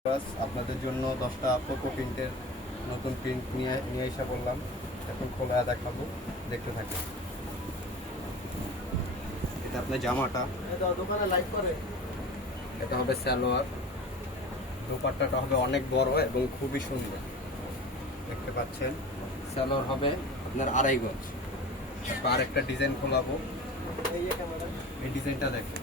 আপনাদের জন্য 10টা পোকো প্রিন্টের নতুন প্রিন্ট নিয়ে এসে বললাম। এখন খোলা দেখাবো, দেখতে থাকি। এটা আপনার জামাটা, দোকানে লাইক করে। এটা হবে সালোয়ার। দোপাট্টাটা হবে অনেক বড় এবং খুবই সুন্দর, দেখতে পাচ্ছেন। সালোয়ার হবে আপনার 2.5 গজ। তারপর আরেকটা ডিজাইন খোলাবো, এই ডিজাইনটা দেখেন।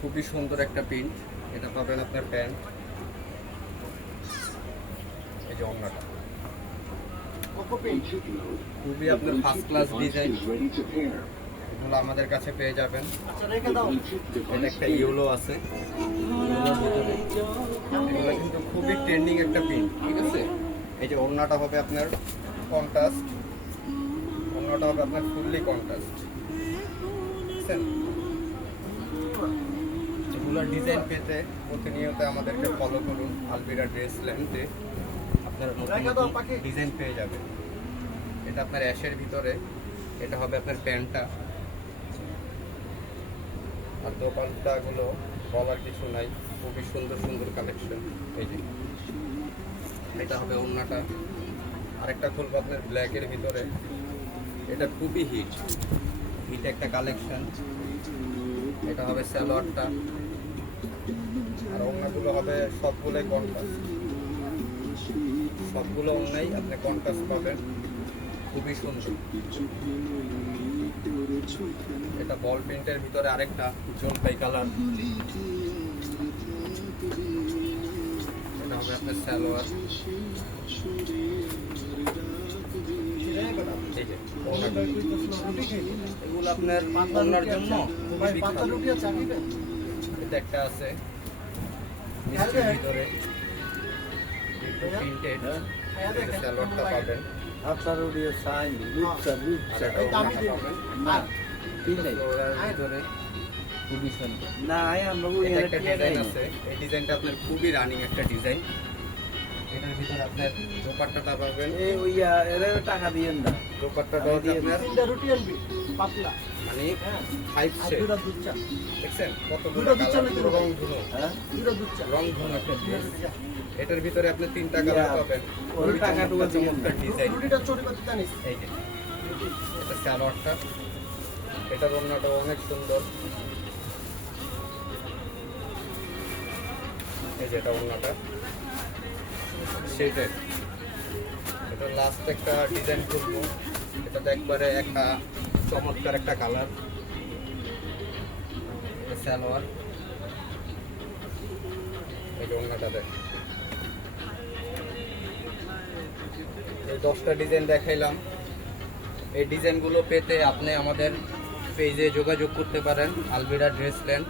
খুবই সুন্দর একটা প্রিন্ট। এটা পাবেন আপনার প্যান্ট, এই যে ওড়নাটা খুবই আপনার ফার্স্ট ক্লাস ডিজাইন। এগুলো আমাদের কাছে পেয়ে যাবেন। এটা একটা ইয়েলো আছে, এগুলো কিন্তু খুবই ট্রেন্ডিং একটা প্রিন্ট, ঠিক আছে। এই যে ওড়নাটা হবে আপনার কন্ট্রাস্ট, ওড়নাটা হবে আপনার ফুললি কন্ট্রাস্ট, বুঝছেন। এগুলো ডিজাইন পেতে প্রতিনিয়ত আমাদেরকে ফলো করুন। আলবিরা ড্রেস ল্যান্ডে আপনার নতুন ডিজাইন পেয়ে যাবেন। এটা আপনার অ্যাশের ভিতরে, এটা হবে আপনার প্যান্টটা। আর দোপাট্টাগুলো বলার কিছু নাই, খুবই সুন্দর সুন্দর কালেকশন। এই যে এটা হবে ওড়নাটা। আরেকটা খুলবো আপনার ব্ল্যাকের ভিতরে, এটা খুবই হিট একটা কালেকশন। এটা হবে সালোয়ারটা, আর ওড়নাগুলো হবে সবগুলোই কন্ট্রাস্ট, সবগুলো ওড়নাই আপনি কন্ট্রাস্ট পাবেন, খুবই সুন্দর। এটা বল প্রিন্টের ভিতরে আরেকটা জলপাই কালার, এটা হবে আপনার সালোয়ার। এগুলো আপনার ওড়নার জন্য খুবই বিখ্যাত। এটা একটা আছে মিষ্টির ভিতরে প্রিন্টেড, সালোয়ারটা পাবেন। আপনার ওডিও সাইন লুচ্চা লুচ্চা এই দামি দিন না তিন নাই ভিতরে খুবই সুন্দর। না আমরা ওই একটা ডিজাইন আছে, এই ডিজাইনটা আপনার খুবই রানিং একটা ডিজাইন। এটার ভিতরে আপনার দোপাট্টাটা পাবেন। এই ওইয়া এর টাকা দিয়েন না। দোপাট্টাটা হচ্ছে আপনার তিনটা রুটি আনবি পাতলা, মানে 5 শেড। দুটো দুধ চা দেখছেন কতগুলো দুটো দুধ চা কালার, রং ধুনো, হ্যাঁ দুটো দুধ চা রং ধুনো একটা ড্রেস। এটার ভিতরে আপনি 3টা কালার পাবেন। ওর টাকাটুকু দিয়েন না। ডিজাইন রুটিটা চুরি করতে জানিস। এই যে এটা সালোয়ারটা, এটার ওড়নাটা অনেক সুন্দর। এই যে এটা ওড়নাটা সেটের। এটা লাস্ট একটা ডিজাইন করবো, এটা একবারে একটা চমৎকার একটা কালার। এটা সালোয়ার, এই যে ওড়নাটা দেখ। এই 10টা ডিজাইন দেখাইলাম। এই ডিজাইনগুলো পেতে আপনি আমাদের পেজে যোগাযোগ করতে পারেন, আলবিরা ড্রেস ল্যান্ড।